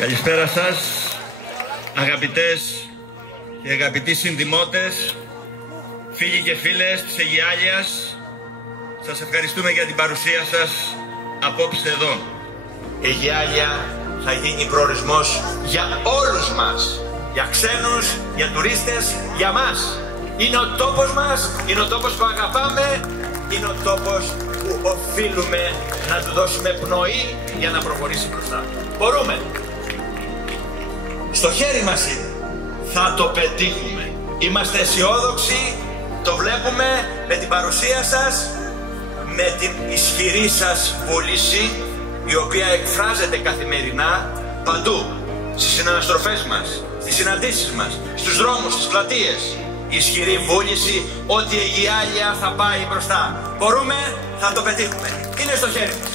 Καλησπέρα σας, αγαπητές και αγαπητοί συνδημότες, φίλοι και φίλες της Αιγιάλειας. Σας ευχαριστούμε για την παρουσία σας απόψε εδώ. Η Αιγιάλεια θα γίνει προορισμός για όλους μας, για ξένους, για τουρίστες, για μας. Είναι ο τόπος μας, είναι ο τόπος που αγαπάμε, είναι ο τόπος που οφείλουμε να του δώσουμε πνοή για να προχωρήσει μπροστά. Μπορούμε. Στο χέρι μας είναι. Θα το πετύχουμε. Είμαστε αισιόδοξοι, το βλέπουμε με την παρουσία σας, με την ισχυρή σας βούληση, η οποία εκφράζεται καθημερινά παντού, στις συναναστροφές μας, στις συναντήσεις μας, στους δρόμους, στις πλατείες. Η ισχυρή βούληση ότι η Αιγιάλεια θα πάει μπροστά. Μπορούμε, θα το πετύχουμε. Είναι στο χέρι μας.